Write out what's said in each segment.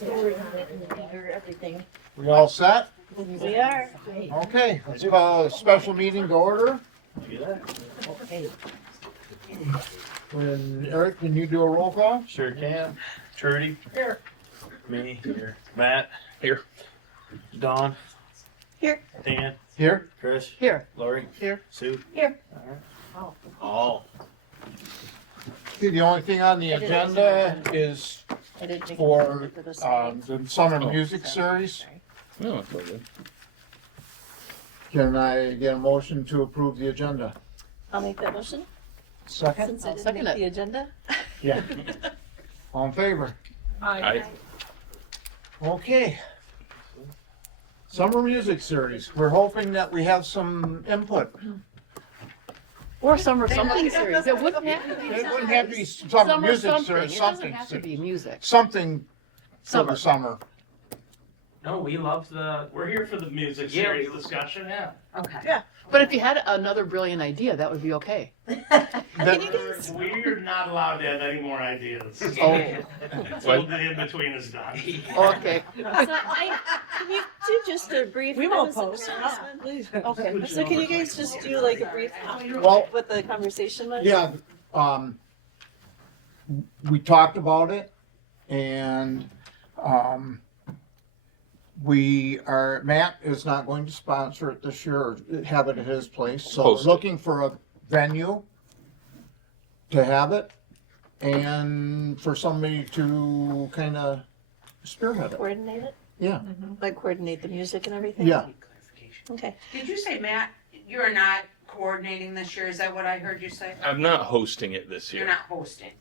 let's forward on it and hear everything. We all set? We are. Okay, let's call a special meeting to order. Okay. And Eric, can you do a roll call? Sure can. Trudy. Here. Me. Here. Matt. Here. Dawn. Here. Dan. Here? Chris. Here. Lori. Here. Sue. Here. All right. All. Okay, the only thing on the agenda is I didn't make for it this the summer music series. No, it's all good. Can I get a motion to approve the agenda? I'll make that motion. Second? Since I I'll didn't second make it. the agenda. Yeah. All in favor? Aye. Okay. Summer music series. We're hoping that we have some input. Or summer something series. It wouldn't have to be. It wouldn't have to be summer music something. series, It doesn't something. have to be music. Something for the summer. No, we love we're here for the music series discussion. Yeah. Okay. But if you had another brilliant idea, that would be okay. We're not allowed to have any more ideas. Oh, So the in between is done. okay. Can you do just a brief? We won't post. post. Okay, so can you guys just do like a brief, Well- what the conversation was? Yeah, we talked about it and, Matt is not going to sponsor it this year or have it at his place. So we're Host it. looking for a venue to have it and for somebody to kind of spearhead it. Coordinate it, Yeah, like coordinate the music and everything? yeah. Okay. Did you say, Matt, you're not coordinating this year? Is that what I heard you say? I'm not hosting it this You're year. not hosting.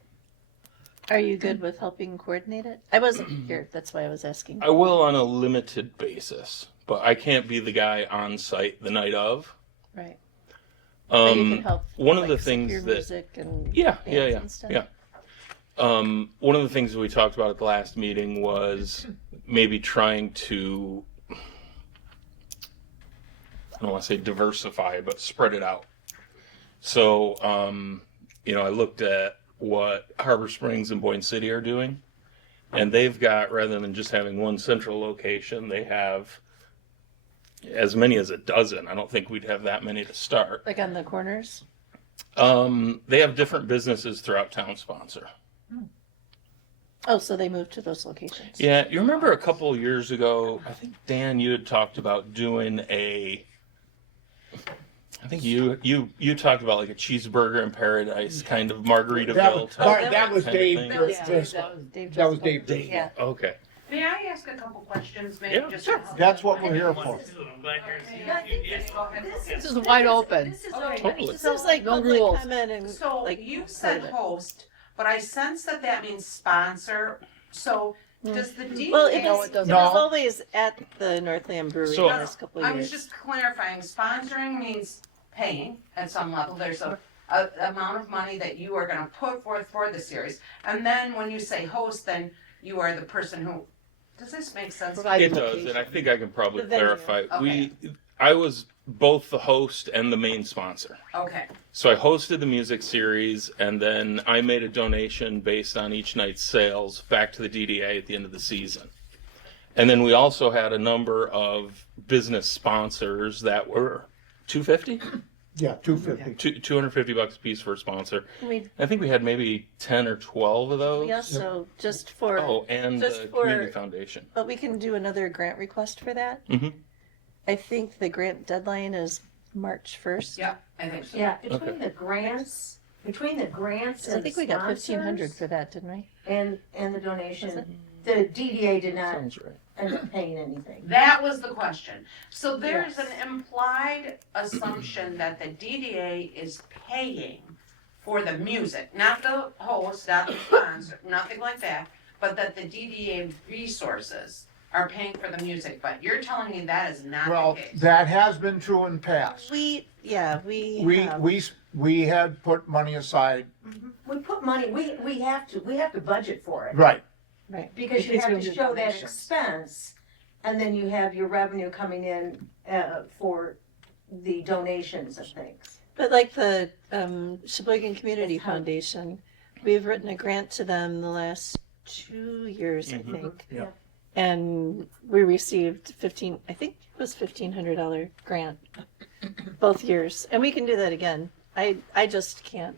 Are you good with helping coordinate it? I wasn't here, that's why I was asking. I will on a limited basis, but I can't be the guy on site the night of. Right. But you can help. One of the like, things your that music and yeah, bands and stuff. one of the things that we talked about at the last meeting was maybe trying to, I don't want to say diversify, but spread it out. So, I looked at what Harbor Springs and Boyne City are doing, and they've got, rather than just having one central location, they have as many as a dozen. I don't think we'd have that many to start. Like on the corners? They have different businesses throughout town sponsor. Oh, so they moved to those locations? Yeah, you remember a couple of years ago, I think Dan, you had talked about doing I think you talked about like a cheeseburger in paradise kind of Margaritaville type. That was kind of Dave. thing. That was Dave. Yeah. Okay. May I ask a couple questions, maybe? Yeah, just sure. to help? That's what we're here for. This is wide open. This is Okay. okay. Totally. This is like No public rules. comment and So like. you part said of it. host, but I sense that means sponsor. So does the DDA? Well, it No, was, it doesn't. it was No. always at the Northland Brewery So- the last couple of I years. was just clarifying, sponsoring means paying at some level. There's a amount of money that you are gonna put forth for the series. And then when you say host, then you are the person who, does this make sense? Provided It does, location. and I think I can probably The venue. clarify. Okay. I was both the host and the main sponsor. Okay, So I hosted the music series, and then I made a donation based on each night's sales back to the DDA at the end of the season. And then we also had a number of business sponsors that were $250, Yeah, 250. $250 a piece for a sponsor. We, I think we had maybe 10 or 12 of those. we also, just for, Oh, and just the for- community foundation. but we can do another grant request for that. Mhm. I think the grant deadline is March 1st. yeah, I think so. Yeah, between the grants I and think we got 1,500 sponsors for that, didn't we? and the Was it? donation, the DDA did not Sounds right. end up paying anything. That was the question. So there's an implied assumption that the DDA is paying for the music, not the host, not the sponsor, nothing like that, but that the DDA resources are paying for the music, but you're telling me that is not Well, the case. that has been true in past. We We had put money aside, We put money, we have to budget for it. right, Right. Because you have to show that expense, and then you have your revenue coming in, for the donations of things. But like the Sheboygan Community Foundation, we've written a grant to them the last 2 years, I think. Yeah. And we received I think it was $1,500 grant both years. And we can do that again. I just can't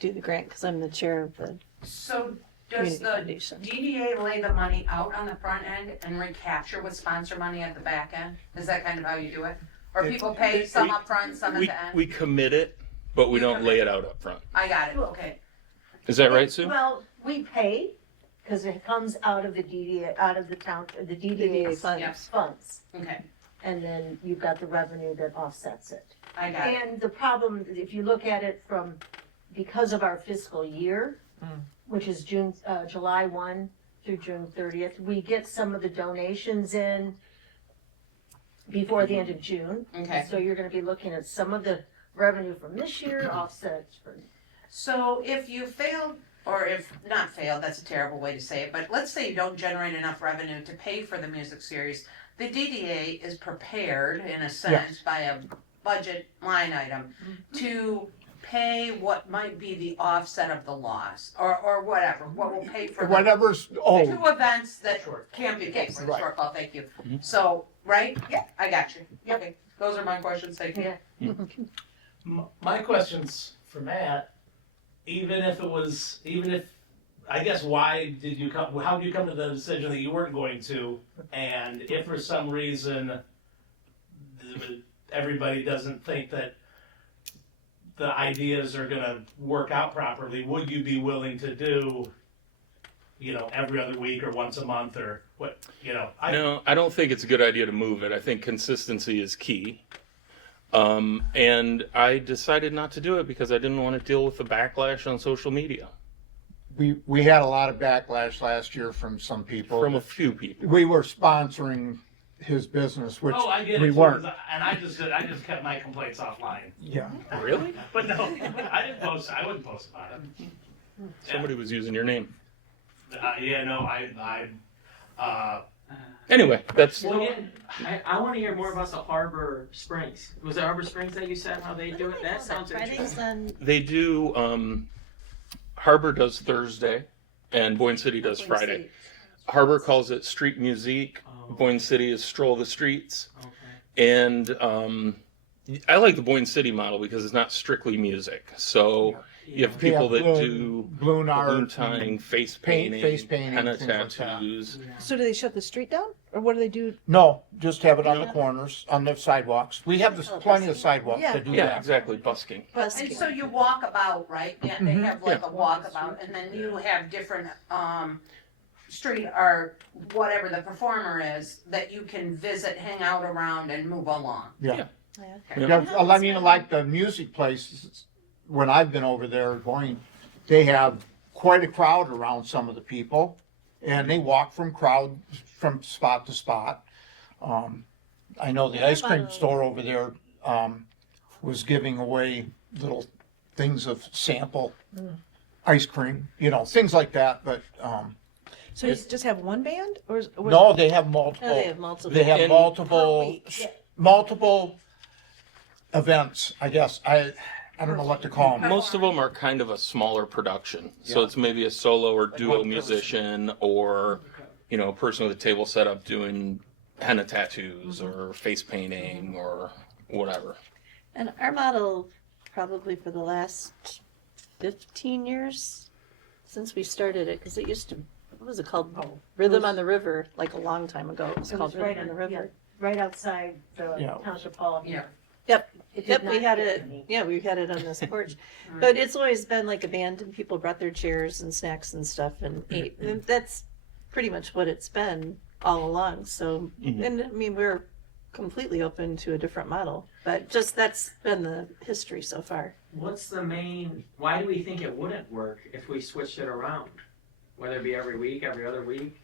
do the grant because I'm the chair of the So community does the foundation. DDA lay the money out on the front end and recapture with sponsor money at the back end? Is that kind of how you do it? Or people pay some up front, some at We, the end? we commit it, but we You don't commit. lay it out up front. I got it, okay. Is that right, Sue? Well, we pay, because it comes out of the DDA, out of the town, the DDA funds. funds. Okay, And then you've got the revenue that offsets it. I got it. And the problem, if you look at it because of our fiscal year, which is July 1 through June 30th, we get some of the donations in before the end of June. Okay. So you're gonna be looking at some of the revenue from this year offset for. So if you failed, or if not failed, that's a terrible way to say it, but let's say you don't generate enough revenue to pay for the music series, the DDA is prepared, in a sense, by a budget line item to pay what might be the offset of the loss, or whatever, what will pay for the Whatever's, two events that Sure. can't be paid for, the Right. shortfall, thank you. Mhm. So, right? Yeah, I got you. Okay, those are my questions, thank you. Yeah. My question's for Matt. Even if, I guess, how did you come to the decision that you weren't going to? And if for some reason everybody doesn't think that the ideas are gonna work out properly, would you be willing to do, every other week or once a month or what, No, I don't think it's a good idea to move it. I think consistency is key. And I decided not to do it because I didn't want to deal with the backlash on social media we had a lot of backlash last year from some people. from a few people. We were sponsoring his business, which I get we it. weren't. And I just kept my complaints offline. Yeah. Really? But no, I wouldn't post about it. Somebody was using your name. Anyway, that's Well, again, I want to hear more about the Harbor Springs. Was it Harbor Springs that you said how they do it? That sounds interesting. Fridays on they do. Harbor does Thursday, and Boyne City does Boyne Friday. City. Harbor calls it street music. Oh, Boyne City is stroll the streets. okay. And I like the Boyne City model because it's not strictly music. So you have They people have that do balloon art, balloon tying, face painting, face painting, henna things like that. tattoos. Yeah. So do they shut the street down, or what do they do? No, just have it on the corners, on the sidewalks. We have Oh, plenty of sidewalks to do Yeah, that. exactly, busking. And so you walk about, right? Yeah, they Mhm. have like a walkabout, and then you have different, street or whatever the performer is, that you can visit, hang out around and move along. Yeah. Yeah. Yeah, I mean, like the music places, when I've been over there going, they have quite a crowd around some of the people, and they walk from spot to spot. I know the ice cream store over there, was giving away little things of sample ice cream, things like that, but, So you just have one band, or no, they have multiple. No, they have multiple. They have And- multiple, Per week. multiple events, I guess. I don't know what to call them. Most of them are kind of a smaller production. So it's maybe a solo or duo one person. musician or, a person with a table set up doing henna tattoos or face painting or whatever. And our model, probably for the last 15 years since we started it, because it used to, what was it called? Rhythm on the River, like a long time ago. It was It was called Rhythm on the River. Right outside the Yeah. Township Hall. Yeah. Yep. It did Yep, we not had get it. any. Yeah, we had it on this porch. But it's always been like a band, and people brought their chairs and snacks and stuff and ate. And that's pretty much what it's been all along. So, and I mean, we're completely open to a different model, but just that's been the history so far. What's the why do we think it wouldn't work if we switched it around? Whether it be every week, every other week,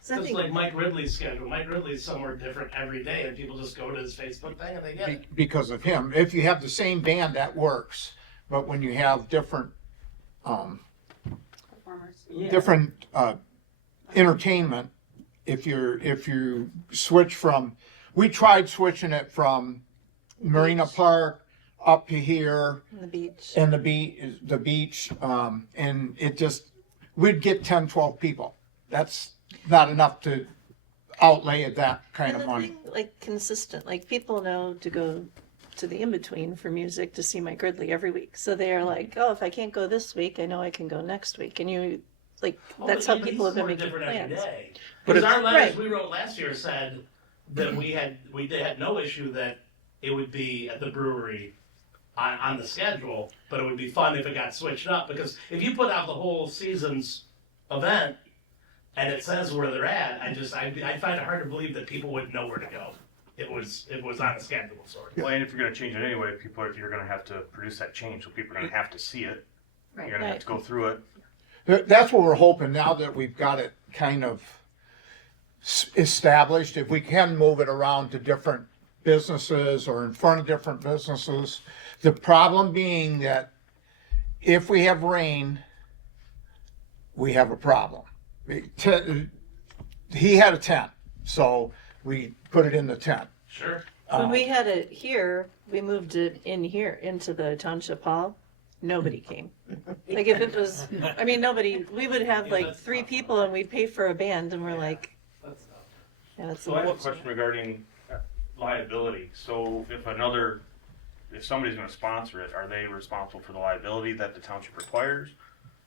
So I It's think like Mike Ridley's schedule. Mike Ridley's somewhere different every day, and people just go to his Facebook thing and they get it. Because of him. If you have the same band, that works. But when you have different, Performers. yeah. different entertainment, if you switch from, we tried switching it from Marina Park up to here on the beach. and the beach, and it just, we'd get 10, 12 people. That's not enough to outlay that kind And of the money. thing, like consistent, like people know to go to the in-between for music to see Mike Ridley every week. So they are like, oh, if I can't go this week, I know I can go next week. And you, like, that's how people have been making Different every plans. day. But Because it's- our letters Right. we wrote last year said that we had no issue that it would be at the brewery on the schedule, but it would be fun if it got switched up, because if you put out the whole season's event and it says where they're at, I find it hard to believe that people wouldn't know where to go. It was on the schedule, sort of. Well, and if you're going to change it anyway, you're going to have to produce that change, so people are going to have to see it. Right. You're going to have to go through it. That's what we're hoping now that we've got it kind of established. If we can move it around to different businesses or in front of different businesses. The problem being that if we have rain, we have a problem. He had a tent, so we put it in the tent. Sure. When we had it here, we moved it in here into the township hall. Nobody came. Like if it was, I mean, nobody, we would have like 3 people and we'd pay for a band and we're like, yeah, that's So I have a question regarding liability. So if somebody's going to sponsor it, are they responsible for the liability that the township requires?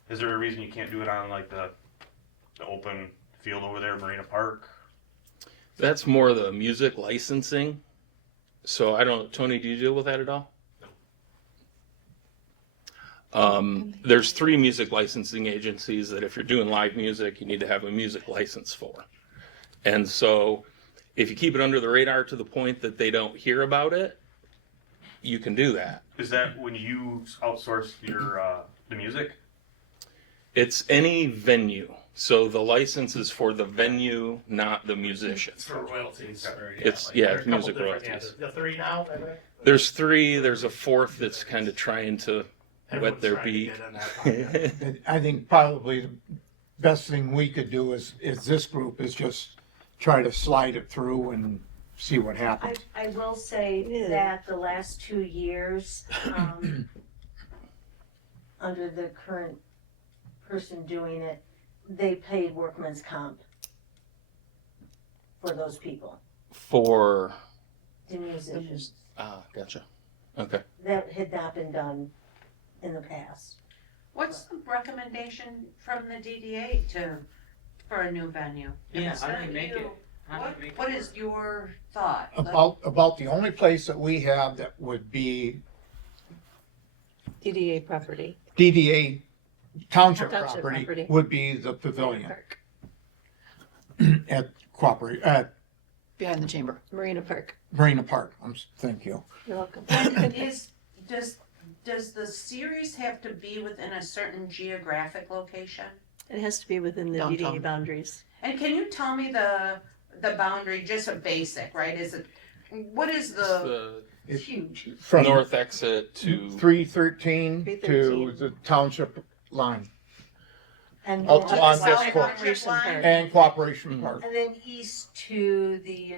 Is there a reason you can't do it on like the open field over there, Marina Park? That's more the music licensing. So I don't, Tony, do you deal with that at all? There's 3 music licensing agencies that if you're doing live music, you need to have a music license for. And so if you keep it under the radar to the point that they don't hear about it, you can do that. Is that when you outsource your the music? It's any venue. So the license is for the venue, not the musician. It's for royalties. Or, It's- like, yeah, there are it's a couple music different- royalties. The 3 now, I think? There's 3, there's a 4th that's kind of trying to Everyone's wet their trying to beak. get on that podcast. And I think probably the best thing we could do is this group is just try to slide it through and see what happens. I will say Yeah. that the last 2 years, under the current person doing it, they paid workman's comp for those people, For, the musicians. gotcha. Okay. That had not been done in the past. What's the recommendation from the DDA for a new venue? If Yeah, it's how do not we make you, it? How do we make it What work? is your thought? About the only place that we have that would be DDA property. DDA township Township property property. would be the pavilion Park. at at Behind the chamber. Marina Park. Marina Park. Thank you. You're welcome. Does the series have to be within a certain geographic location? It has to be within the Downtown. DDA boundaries. And can you tell me the boundary, just a basic, right? What is the, It's Huge. from North exit to 313 to 313. the township line And Out then, on South this court. Township line? and Cooperation Park. and then east to the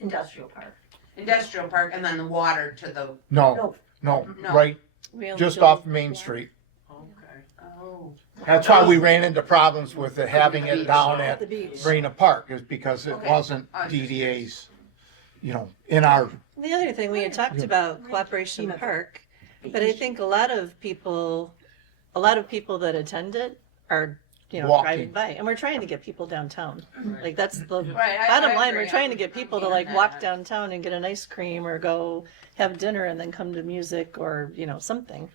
industrial park. Industrial park, and then the water to the, No, No. right, We only just build- off Main Street. Okay. oh. That's why we ran into problems with it, having it down At at the beach. Marina Park, is because it Okay. wasn't DDA's, in our, The other thing, we had talked about Cooperation Park, but I think a lot of people that attend it are, Walking. driving by. And we're trying to get people downtown. Like, that's the Right, bottom line. agree. We're trying to get people to I'm like hearing walk that. downtown and get an ice cream or go have dinner and then come to music or, something.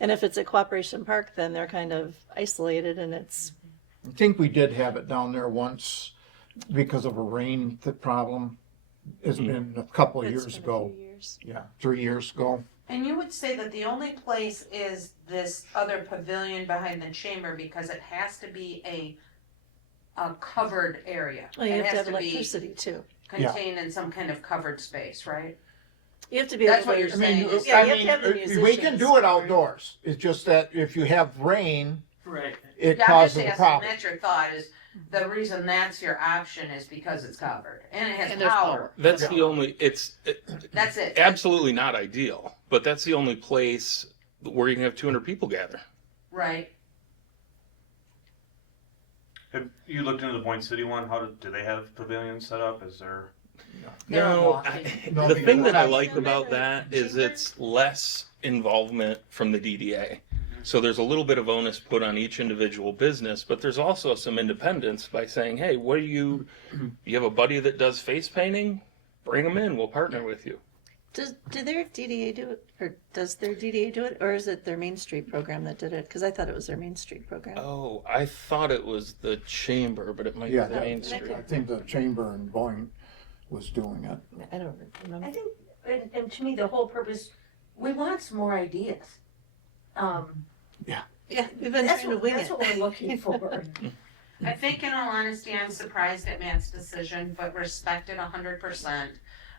And if it's at Cooperation Park, then they're kind of isolated and it's, I think we did have it down there once because of a rain problem. It's been a couple of it's years been a ago. few years. Yeah, 3 years ago. And you would say that the only place is this other pavilion behind the chamber because it has to be a covered area. Well, you It have to has have be electricity too. contained in some kind of covered space, right? You have to be That's able what to. you're I mean, saying. Yeah, you have to have the we musicians. can do it outdoors. It's just that if you have rain, Right. it Yeah, I'm causes just a asking, problem. that's your thought, is the reason that's your option is because it's covered, and it has And there's power. That's the only, That's it. absolutely not ideal, but that's the only place where you can have 200 people gather. Right. Have you looked into the Boyne City one? Do they have pavilions set up? Is there? No, No, the because thing that I that's- like about that is it's less involvement from the DDA. So there's a little bit of onus put on each individual business, but there's also some independence by saying, hey, you have a buddy that does face painting? Bring them in, we'll partner with you. Do their DDA do it, or does their DDA do it, or is it their Main Street program that did it? Because I thought it was their Main Street program. Oh, I thought it was the chamber, but it might Yeah, be the Main that Street. I think the chamber in Boyne was doing it. I don't remember. I think, and to me, the whole purpose, we want some more ideas. Yeah, we've been That's trying to what, wing that's it. what we're looking for. I think in all honesty, I'm surprised at Matt's decision, but respect it 100%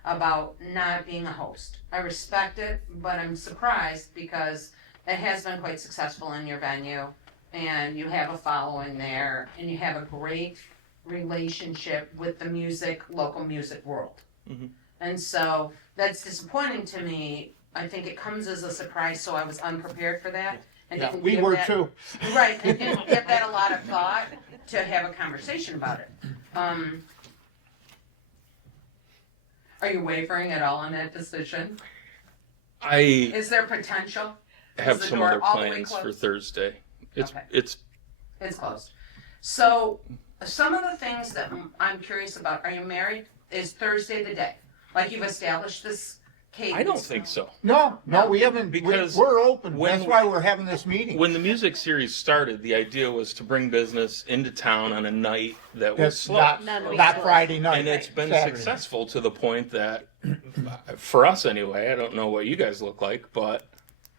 about not being a host. I respect it, but I'm surprised because it has been quite successful in your venue and you have a following there and you have a great relationship with the local music world. Mhm. And so that's disappointing to me. I think it comes as a surprise, so I was unprepared for that. And Yeah, didn't we give were that- too. Right, and didn't give that a lot of thought to have a conversation about it. Are you wavering at all on that decision? I Is there potential? have Is the some door other all the way plans for closed? Thursday. It's Okay. it's It's closed. So, some of the things that I'm curious about, are you married? Is Thursday the day? Like you've established this cadence? I don't think so. No, we haven't, Because we're open. when- That's why we're having this meeting. When the music series started, the idea was to bring business into town on a night that was That's slow. not, Not not Friday night. And it's been Saturday. successful to the point that, for us anyway, I don't know what you guys look like, but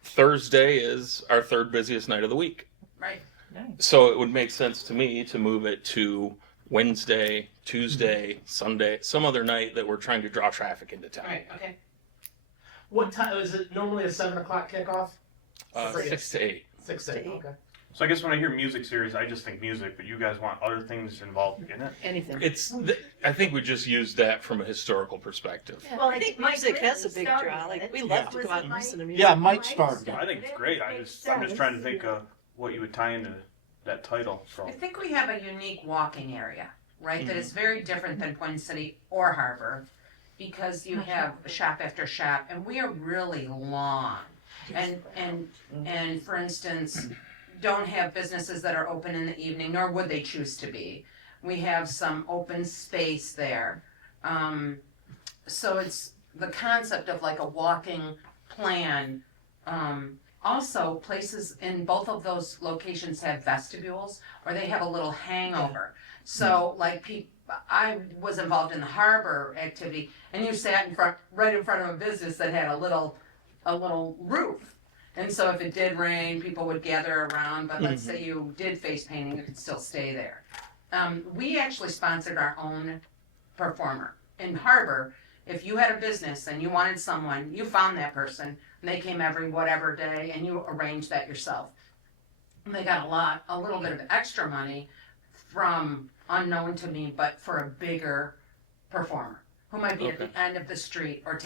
Thursday is our third busiest night of the week. Right. So it would make sense to me to move it to Wednesday, Tuesday, Sunday, some other night that we're trying to draw traffic into town. Right, okay. What time is it? Normally a 7 o'clock kickoff. 6 to 8. 6 to 8. Okay. So I guess when I hear music series, I just think music, but you guys want other things involved in it. Anything. I think we just used that from a historical perspective. Well, I think music has a big draw. Like, we love to Yeah. go out and listen to music. Yeah, Mike started I it. think it's great. I'm just trying to think of what you would tie into that title. So I think we have a unique walking area, right? That is very different than Boyne City or Harbor because you have shop after shop and we are really long. And for instance, don't have businesses that are open in the evening, nor would they choose to be. We have some open space there. So it's the concept of like a walking plan. Also, places in both of those locations have vestibules or they have a little hangover. So like I was involved in the harbor activity and you sat right in front of a business that had a little roof. And so if it did rain, people would gather around, but let's say you did face painting, you could still stay there. We actually sponsored our own performer. In Harbor, if you had a business and you wanted someone, you found that person, and they came every whatever day, and you arranged that yourself. And they got a little bit of extra money from unknown to me, but for a bigger performer who might be at the end of the street or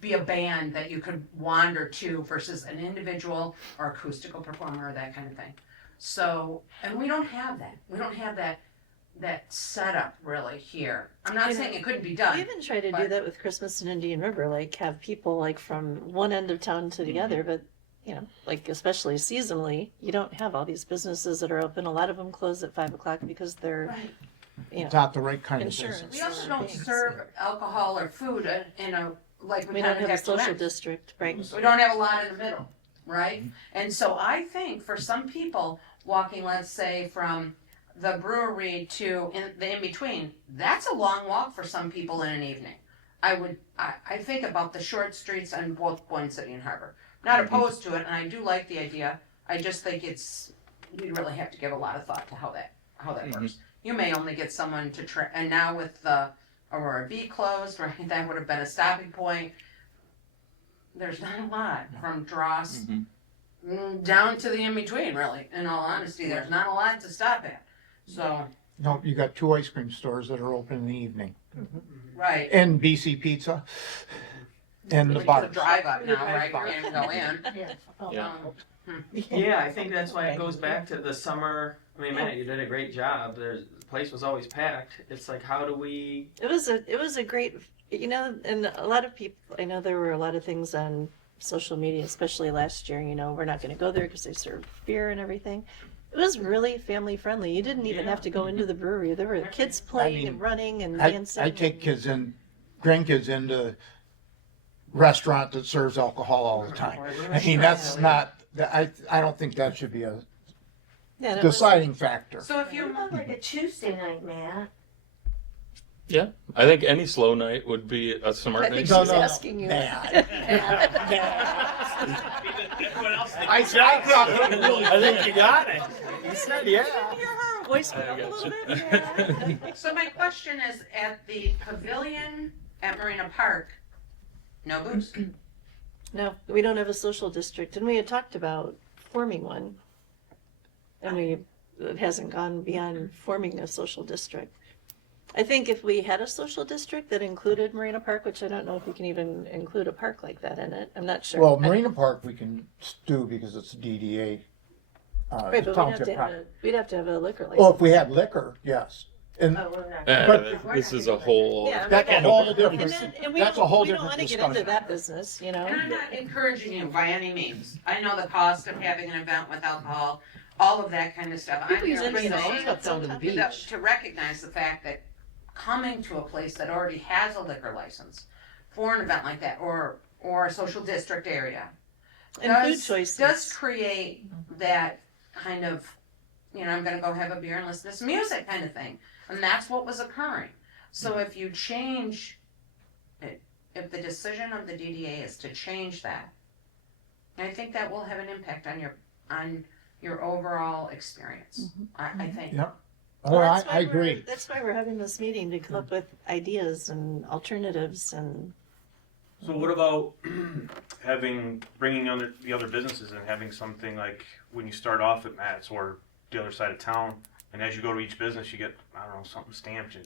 be a band that you could wander to versus an individual or acoustical performer or that kind of thing. So, and we don't have that. We don't have that setup really here. I'm not saying it couldn't be We done. even try to do But- that with Christmas in Indian River, like have people like from one end of town to the other, but like especially seasonally, you don't have all these businesses that are open. A lot of them close at 5 o'clock because they're, It's not the right kind of Insurance. business. We also don't serve alcohol or food in a, like we we kind don't of have a have social events. district, right? We don't have a lot in the middle, right? And so I think for some people, walking, let's say, from the brewery to the in-between, that's a long walk for some people in an evening. I think about the short streets on both Boyne City and Harbor. Not opposed to it, and I do like the idea. I just think you'd really have to give a lot of thought to how that works. You may only get someone to and now with the Aurora B closed, right, that would have been a stopping point. There's not a lot from Dross down to the in-between, really. In all honesty, there's not a lot to stop at. So, No, you got 2 ice cream stores that are open in the evening. right. And BC Pizza. And the It's bar. a drive-up now, right? You can't go in. Yeah. Oh, Yeah. Yeah, I think that's why it goes back to the summer. I mean, Matt, you did a great job. The place was always packed. It's like, how do we? It was a great, and a lot of people, I know there were a lot of things on social media, especially last year, we're not going to go there because they serve beer and everything. It was really family friendly. You didn't even have to go into the brewery. There were kids playing and running and dancing. I take grandkids into restaurant that serves alcohol all the time. I mean, that's not, I don't think that should be a Yeah, and it was- deciding factor. So if you, How about like a Tuesday night, Matt? Yeah, I think any slow night would be a smart I night. think No, she's no, no. asking you. Bad. Everyone else thinks I thought really I think you got it. You said yeah. Hear her voice I up a little gotcha. bit. so my question is, at the pavilion at Marina Park, no booze? No, we don't have a social district, and we had talked about forming one. And it hasn't gone beyond forming a social district. I think if we had a social district that included Marina Park, which I don't know if you can even include a park like that in it, I'm not sure. Well, Marina Park we can do because it's DDA. Right, but Township property. we'd have to have a liquor license. Well, if we had liquor, yes. And Oh, we're not. But- This is a whole. Yeah, that's a and whole and different, then, and we that's a don't, whole we don't different wanna get into discussion. that business, And I'm not encouraging you by any means. I know the cost of having an event with alcohol, all of that kind of stuff. I'm People use here anything saying else down to the beach. to recognize the fact that coming to a place that already has a liquor license for an event like that, or a social district area, And food does choices. create that kind of, I'm gonna go have a beer and listen to some music kind of thing. And that's what was occurring. So if you change it, if the decision of the DDA is to change that, I think that will have an impact on your overall experience. I think. Yeah. Well, Oh, that's I why agree. That's why we're having this meeting, to come up with ideas and alternatives and. So what about bringing the other businesses and having something like when you start off at Matt's or the other side of town, and as you go to each business, you get, I don't know, something stamped, you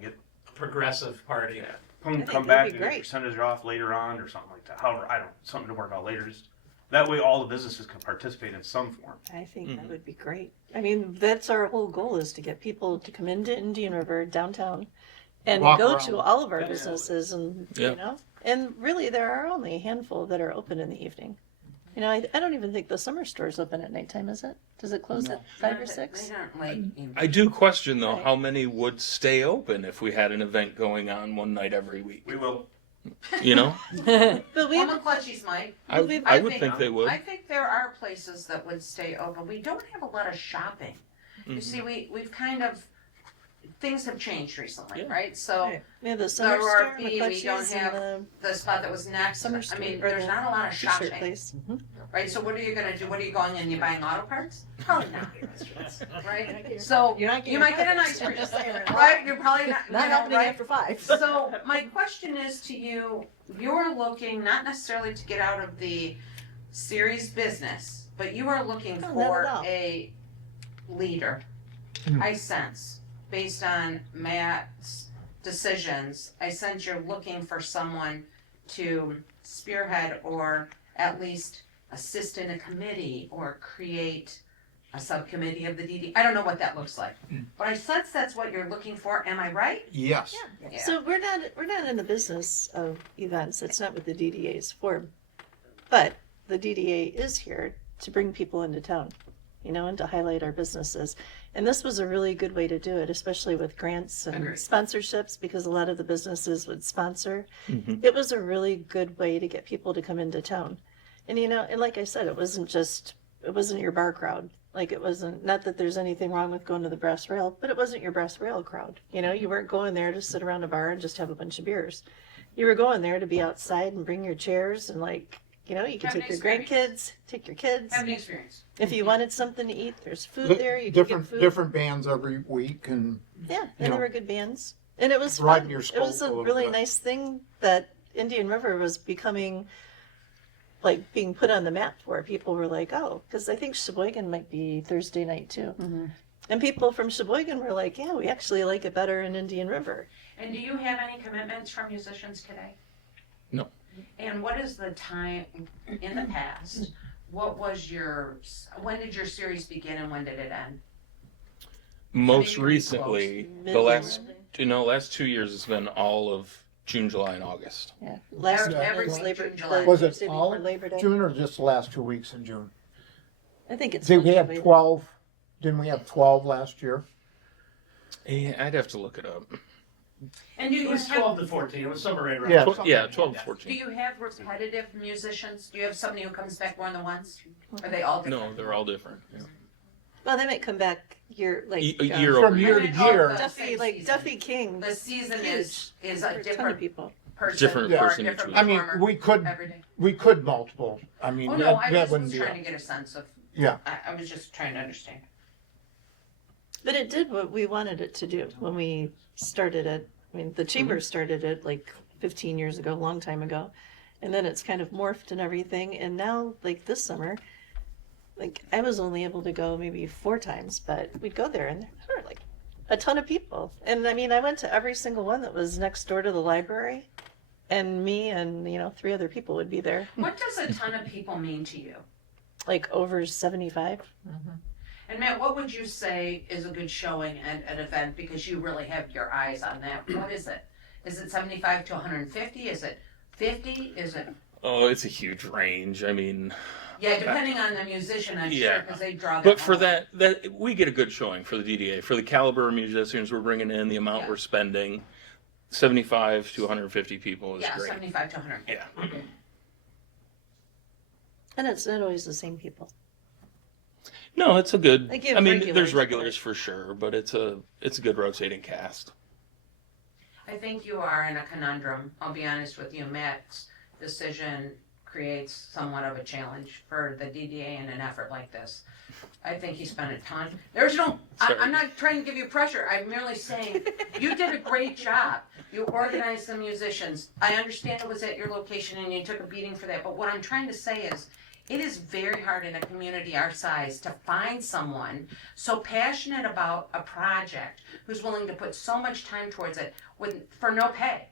get, progressive party. think come that'd back be and get great. percentage off later on or something like that. However, I don't, something to work out later. Just that way all the businesses can participate in some form. I think that would be great. I mean, that's our whole goal, is to get people to come into Indian River downtown and Walk go around. to all of our Yeah. businesses, and Yeah. and really there are only a handful that are open in the evening. I don't even think the summer store's open at nighttime, is it? Does it close at 5 or 6? They aren't late. I do question though how many would stay open if we had an event going on one night every week. We will. You know, But we Well, McClutchy's might. I we've- would think they would. I think there are places that would stay open. We don't have a lot of shopping. You see, we've kind of, things have changed recently, Yeah. right? So Right. We have the summer the store, RFP, we don't McClutchy's, have and the spot that was next. Summer I store, mean, or there's the not a lot of the t-shirt shopping, place. right? So what are you gonna do? What are you going in? You buying auto parts? Probably not, right? So You're not you might get a nice I'm just saying. right? You're probably not. Not happening right? after 5. So my question is to you, you're looking not necessarily to get out of the series business, but you are looking Oh, not for at all. a leader. I sense, based on Matt's decisions, I sense you're looking for someone to spearhead or at least assist in a committee or create a subcommittee of the DD. I don't know what that looks like, but I sense that's what you're looking for. Am I right? Yes. Yeah. So we're not in the business of events. It's not what the DDA is for. But the DDA is here to bring people into town, and to highlight our businesses. And this was a really good way to do it, especially with grants and Agreed. sponsorships, because a lot of the businesses would sponsor. Mhm. It was a really good way to get people to come into town. And and like I said, it wasn't your bar crowd. Like, it wasn't, not that there's anything wrong with going to the Brass Rail, but it wasn't your Brass Rail crowd. You weren't going there to sit around a bar and just have a bunch of beers. You were going there to be outside and bring your chairs and you could Have an take your experience. grandkids, take your kids. Have an experience. If you wanted something to eat, there's food there. You could get food. Different bands every week and Yeah, you and know, there were good bands. And it was broaden fun. your It was scope a a little really bit. nice thing that Indian River was becoming, being put on the map for. People were like, oh, because I think Sheboygan might be Thursday night too. And people from Sheboygan were like, yeah, we actually like it better in Indian River. And do you have any commitments from musicians today? No. And what is the time in the past when did your series begin and when did it end? Most Maybe recently, the Middle last of- last 2 years has been all of June, July, and August. Yeah, last Every was week, Labor. June, July. Was it Tuesday all before Labor Day? June or just the last 2 weeks in June? I think it's. Did we have fluctuated. 12? Didn't we have 12 last year? Yeah, I'd have to look it up. And do It you was have 12 to 14. It was somewhere right around. Yeah. Yeah, 12 to do 14. you have repetitive musicians? Do you have somebody who comes back more than once? Are they all different? No, they're all different. Yeah. Well, they might come back year like Year From over year to I mean, oh, year. the Duffy, same like season. Duffy King. The season Huge. is For a a ton of different people. person Different or person a each different week. I mean, performer we every day. could multiple. I mean, Oh that, no, I that just wouldn't was be. trying to get a sense of. Yeah. I was just trying to understand. But it did what we wanted it to do when we started it. I mean, the chamber started it like 15 years ago, a long time ago. And then it's kind of morphed and everything. And now, like this summer, like I was only able to go maybe 4 times, but we'd go there and there were like a ton of people. And I mean, I went to every single one that was next door to the library. And me and, 3 other people would be there, What does a ton of people mean to you? like over 75. And Matt, what would you say is a good showing at an event because you really have your eyes on that? What is it? Is it 75 to 150? Is it 50? Is it? Oh, it's a huge range. I mean, Yeah, depending on the musician, I'm sure, Yeah. because they draw. but their for own. that we get a good showing for the DDA for the caliber of musicians we're bringing in, the amount Yeah. we're spending. 75 to 150 people is Yeah, great. 75 to 100. Yeah. And it's not always the same people. No, it's a good. They give I mean, regulars, there's but- regulars for sure, but it's a good rotating cast. I think you are in a conundrum. I'll be honest with you. Matt's decision creates somewhat of a challenge for the DDA in an effort like this. I think he spent a ton. There's no, Sorry. I'm not trying to give you pressure. I'm merely saying you did a great job. You organized the musicians. I understand it was at your location and you took a beating for that. But what I'm trying to say is, it is very hard in a community our size to find someone so passionate about a project who's willing to put so much time towards it for no pay.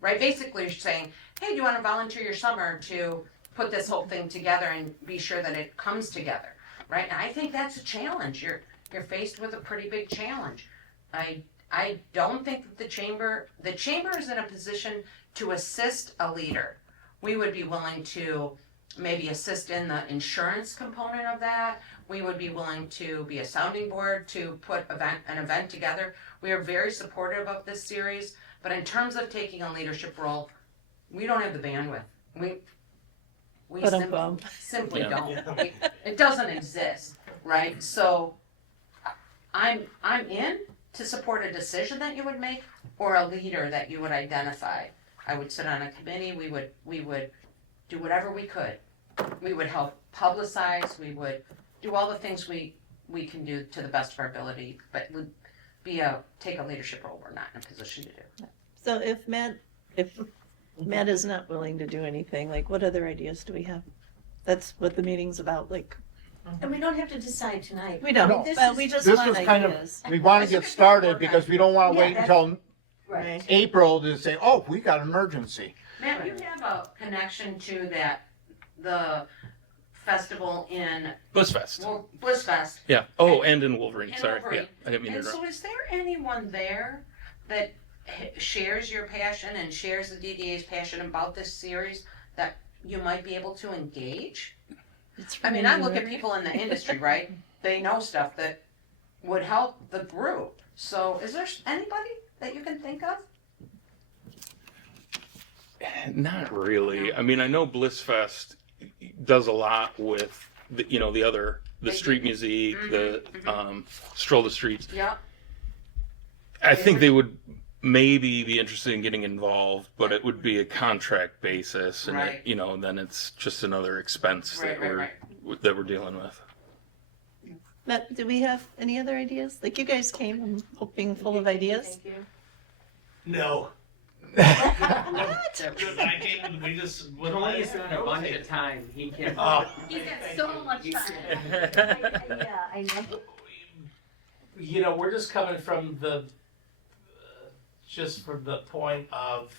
Right? Basically, you're saying, hey, do you want to volunteer your summer to put this whole thing together and be sure that it comes together? Right? And I think that's a challenge. You're faced with a pretty big challenge. I don't think that the chamber is in a position to assist a leader. We would be willing to maybe assist in the insurance component of that. We would be willing to be a sounding board to put an event together. We are very supportive of this series, but in terms of taking a leadership role, we don't have the bandwidth. We Ba-dum-bum. simply Yeah. don't. It doesn't exist, right? So I'm in to support a decision that you would make or a leader that you would identify. I would sit on a committee. We would do whatever we could. We would help publicize. We would do all the things we can do to the best of our ability, but would take a leadership role we're not in a position to do. So if Matt is not willing to do anything, like what other ideas do we have? That's what the meeting's about, like, And we don't have to decide tonight. we don't, No. This but is- we just This want was kind of, ideas. we want to get started because we don't want to Yeah, wait that's- until Right. April to say, oh, we got an emergency. Matt, you have a connection to the festival in Blissfest. Blissfest. Yeah. Oh, and in Wolverine. In Sorry. Wolverine. Yeah. I didn't mean to And interrupt. so is there anyone there that shares your passion and shares the DDA's passion about this series that you might be able to engage? It's I mean, I look at from people in the industry, right? They know stuff that would help the group. So is there anybody that you can think of? Not really. I mean, I know Blissfest does a lot with the street music, the stroll the streets. Yeah. I think they would maybe be interested in getting involved, but it would be a contract basis, and Right. then it's just another expense Right, that we're dealing with. Matt, do we have any other ideas? Like you guys came, I'm hoping full of ideas. Thank you. No. What? I came, we just went When away. he's got a bunch of time, he can. Oh, He's got thank so you. much time. Yeah, I know. We're just coming from just from the point of,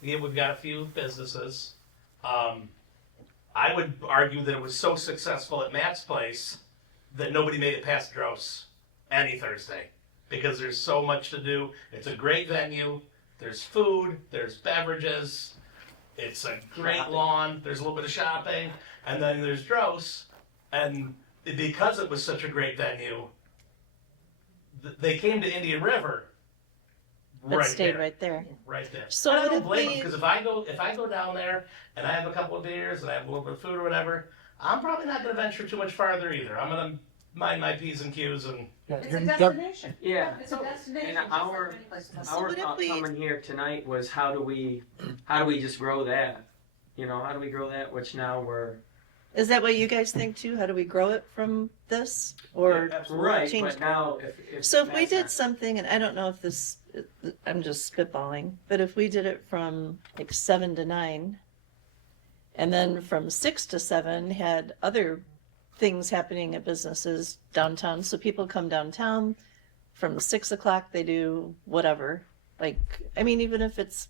we've got a few businesses. I I would argue that it was so successful at Matt's place that nobody made it past Dross any Thursday because there's so much to do. It's a great venue. There's food. There's beverages. It's a great lawn. There's a little bit of shopping, and then there's Dross, and because it was such a great venue, they came to Indian River. But stayed right there. Right there. So And I would don't it blame them be- because if I go down there and I have a couple of beers and I have a little bit of food or whatever, I'm probably not going to venture too much farther either. I'm going to mind my P's and Q's and. Yeah, It's a you're- destination. Yeah. It's a destination. And just like our- many places else. So Our would it thought be- coming here tonight was how do we just grow that? You know, how do we grow that? Which now we're Is that what you guys think too? How do we grow it from this? Or right, change? but now if So if we Matt's did not- something, and I don't know if this, I'm just spitballing, but if we did it from like 7 to 9, and then from 6 to 7 had other things happening at businesses downtown, so people come downtown, from 6 o'clock they do whatever, like, I mean, even if it's,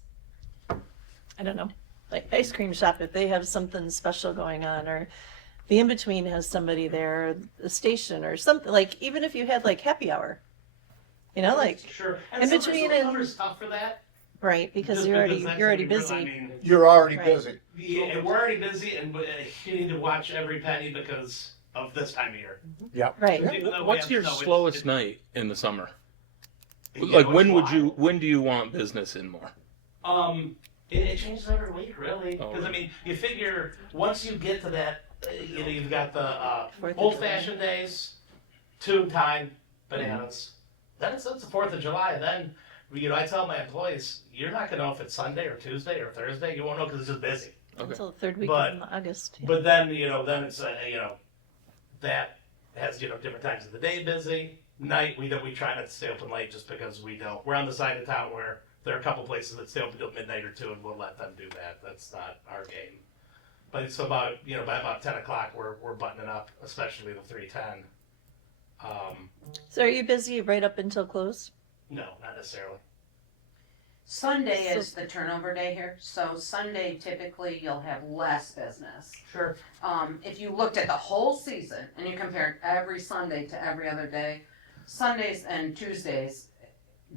I don't know, like ice cream shop, if they have something special going on, or the in-between has somebody there, the station or something, like, even if you had like happy hour, you know, like, Sure. in And between and- summer's tough for that. right, because just you're already, because that's you're already when you busy. really- I mean, You're already Right. busy. yeah, and we're already busy, and you need to watch every penny because of this time of year. Right. Even though we What's have your snow, it's- slowest it- night in the summer? yeah, Like what's wild. when do you want business in more? It changes every week, really. Oh, Because I really? mean, you figure once you get to that, you know, you've got the 4th of old-fashioned days, tune time, bananas. Then it's the 4th of July, and then you know I tell my employees, you're not gonna know if it's Sunday or Tuesday or Thursday. You won't know because it's just busy. Okay. Until the third week But- in August. Yeah. But then then it's you know that has different times of the day busy. Night we try not to stay open late just because we're on the side of town where there are a couple places that stay open till midnight or 2 and we'll let them do that. That's not our game. But it's about by about 10 o'clock we're buttoning up, especially the 310. So are you busy right up until close? No, not necessarily. Sunday is the turnover day here, so Sunday typically you'll have less business. Sure. If you looked at the whole season and you compared every Sunday to every other day, Sundays and Tuesdays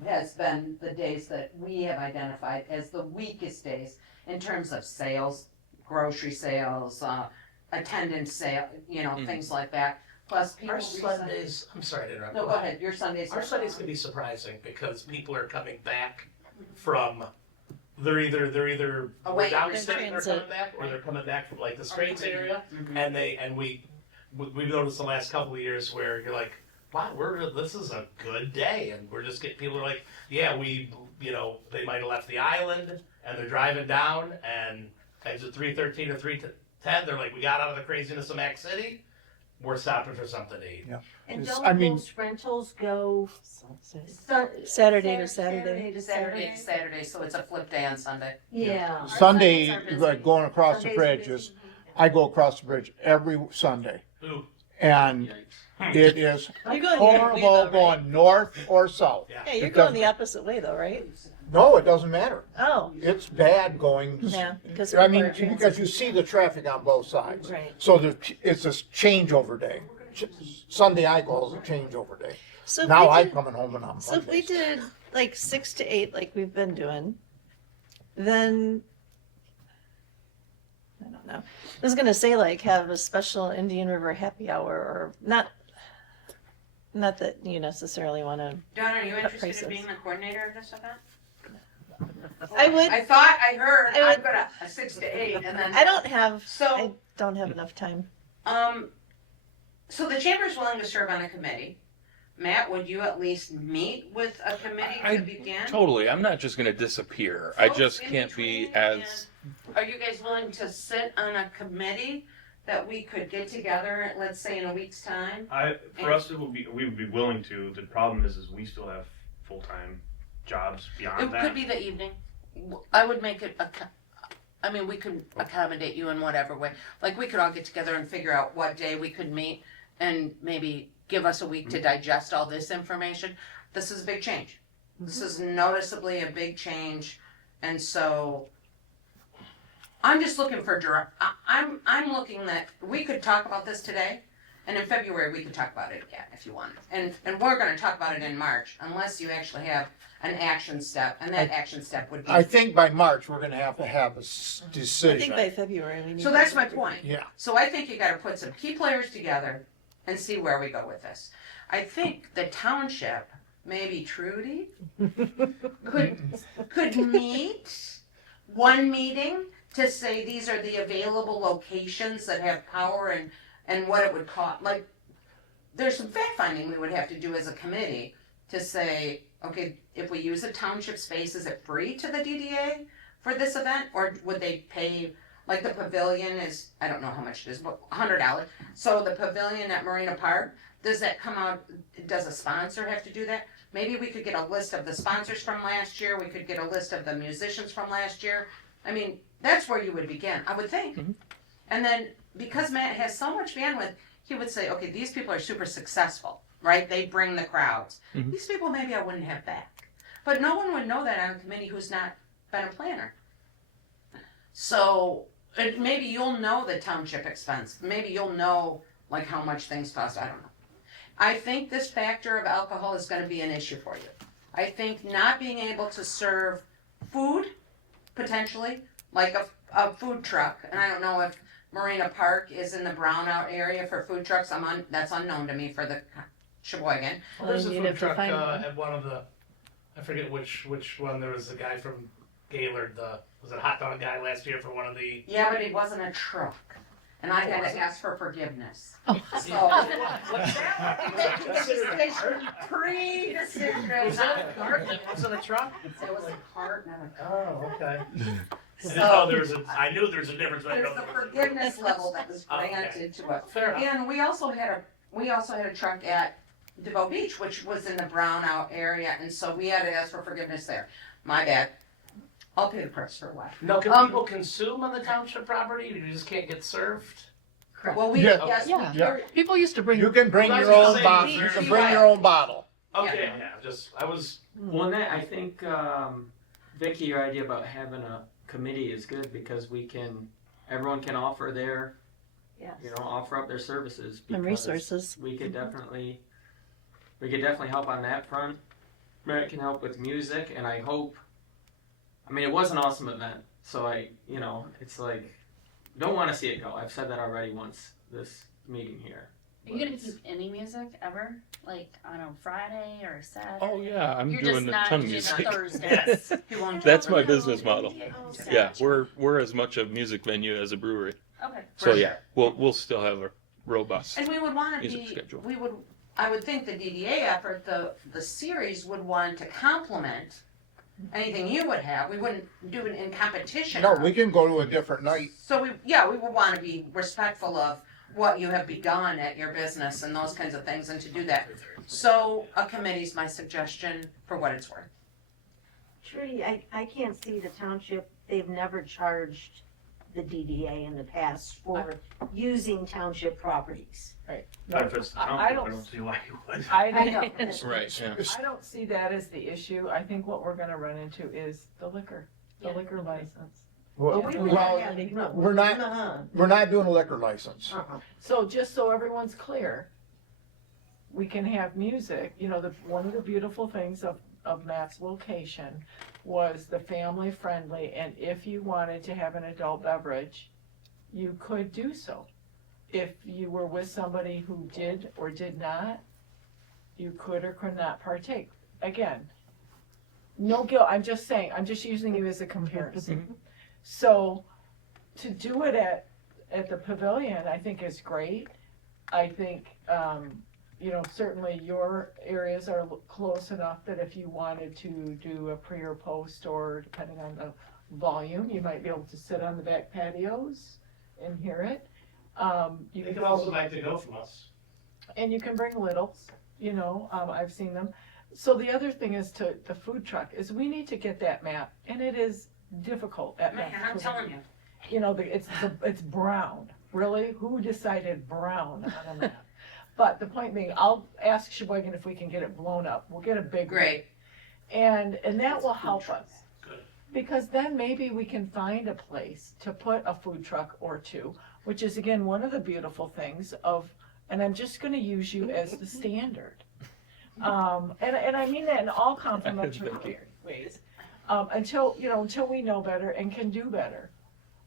has been the days that we have identified as the weakest days in terms of sales, grocery sales, attendance sale, things like that. Plus people. Our Sundays. I'm sorry to interrupt. No, go ahead. Your Sundays. Our Sundays can be surprising because people are coming back from. They're either Away downstate they're transit. coming back, or they're coming back from like the Straits area, Mhm. and we've noticed the last couple of years where you're like, wow, this is a good day, and we're just getting people are like, yeah, they might have left the island and they're driving down and exit 313 or 310, they're like, we got out of the craziness of Mac City, we're stopping for something to eat. And It's- don't I mean- most rentals go Saturday to Saturday. Saturday to Saturday to Saturday, so it's a flip day on Sunday. Yeah. Sunday, Sundays are busy. like going across the Sundays are bridge busy. is, I go across the bridge every Sunday. Ooh, And Yikes. it is You're going the other way, horrible though, right? going north or south. yeah. Yeah, you're Because- going the opposite way though, right? No, it doesn't matter. Oh, It's bad going. yeah. Because I people mean, are transit. because you see the traffic on both sides. Right. So it's a changeover day. Sunday I go is a changeover day. So if Now we I'm did- coming home and I'm So if we did like 6 to 8, like we've been doing, then I don't know. I was gonna say like have a special Indian River happy hour, or not. Not that you necessarily want to. Don, are you interested prices. in being the coordinator of this event? I would. I thought I heard I would- I'm gonna a 6 to 8, and then I don't have. So I don't have enough time. So the chamber's willing to serve on a committee. Matt, would you at least meet with a committee I to begin? Totally. I'm not just going to disappear. I Folks just in can't be between, as. and Are you guys willing to sit on a committee that we could get together, let's say in a week's time? For us, we would be willing to. The problem is we still have full-time jobs beyond It that. could be the evening. I would make it we could accommodate you in whatever way. Like, we could all get together and figure out what day we could meet and maybe give us a week to digest all this information. This is a big change. This is noticeably a big change. And so I'm just looking for I'm I'm looking that, we could talk about this today, and in February, we could talk about it again if you want. And we're gonna talk about it in March, unless you actually have an action step, and that action step would be. I think by March, we're gonna have to have a I decision. think by February we need. So that's my point. Yeah. So I think you gotta put some key players together and see where we go with this. I think the township, maybe Trudy, could meet one meeting to say these are the available locations that have power and what it would cost. Like, there's some fact finding we would have to do as a committee to say, okay, if we use a township space, is it free to the DDA for this event? Or would they pay, like the pavilion is, I don't know how much it is, but $100. So the pavilion at Marina Park, does that come out, does a sponsor have to do that? Maybe we could get a list of the sponsors from last year, we could get a list of the musicians from last year. I mean, that's where you would begin, I would think. Mhm. And then, because Matt has so much bandwidth, he would say, okay, these people are super successful, right? They bring the crowds. Mhm. These people maybe I wouldn't have back. But no one would know that on a committee who's not been a planner. So, maybe you'll know the township expense, maybe you'll know like how much things cost, I don't know. I think this factor of alcohol is gonna be an issue for you. I think not being able to serve food, potentially, like a food truck, and I don't know if Marina Park is in the brownout area for food trucks, that's unknown to me for the Sheboygan. Well, there's a Well, you'd food have to truck find one. at one of the, I forget which one. There was a guy from Gaylord. Was it hot dog guy last year for one of the? Yeah, but it wasn't a truck, and I had to ask for forgiveness. So, What's pre-decision. Was that a cart? Was it a truck? It was a cart, not a Oh, okay. So, I knew there was a difference. But I there's don't the know. forgiveness level that was Oh, okay. granted to us. Fair enough. And we also had a truck at DeVoe Beach, which was in the brownout area, and so we had to ask for forgiveness there. My bad. I'll pay the price for a while. No, can Um, people consume on the township property? You just can't get served. Well, we, Yeah. yes, Yeah. we Yeah. carry, People used to bring. You can bring I was your gonna own say, bottle, you you can see bring why. your own bottle. Okay, I was. Well, and that, I think, Vicky, your idea about having a committee is good because everyone can offer their, Yes. offer up their services. And because resources. We could definitely help on that front. Merritt can help with music, and I hope, it was an awesome event. So it's like, don't want to see it go. I've said that already once this meeting here. Are you gonna keep any music ever? Like on a Friday or a Saturday? Oh yeah, I'm You're doing just a not ton of doing music. Thursdays. he won't do That's it. my business model. Gotcha. Yeah, we're as much a music venue as a brewery. Okay. So For yeah, we'll still have a robust. And we would want to Music be, schedule. I would think the DDA effort, the series would want to complement anything you would have. We wouldn't do it in competition. No, we can go to a different night. So we would want to be respectful of what you have begun at your business and those kinds of things, and to do that. So a committee's my suggestion for what it's worth. Trudy, I can't see the township, they've never charged the DDA in the past for using township properties. Not if it's the I township, don't- I don't see why you would. I I know. Right. Yeah. I don't see that as the issue. I think what we're gonna run into is the liquor license. Well, We Yeah. would well, have it. we're not- Uh-huh. we're not doing a liquor license. Uh-huh. So just so everyone's clear, we can have music, one of the beautiful things of Matt's location was the family friendly, and if you wanted to have an adult beverage, you could do so. If you were with somebody who did or did not, you could or could not partake. Again, no guilt, I'm just saying, I'm just using you as a comparison. So, to do it at the pavilion, I think is great. I think, certainly your areas are close enough that if you wanted to do a pre or post, or depending on the volume, you might be able to sit on the back patios and hear it. You can also like to go from us. And you can bring littles, I've seen them. So the other thing is the food truck, is we need to get that map, and it is difficult at Man, maps. I'm telling you. It's brown. Really? Who decided brown on a map? But the point being, I'll ask Sheboygan if we can get it blown up. We'll get a big one. Great. And that will help us. Good. Because then maybe we can find a place to put a food truck or two, which is again, one of the beautiful things of, and I'm just gonna use you as the standard. And I mean that in all complimentary ways, until we know better and can do better.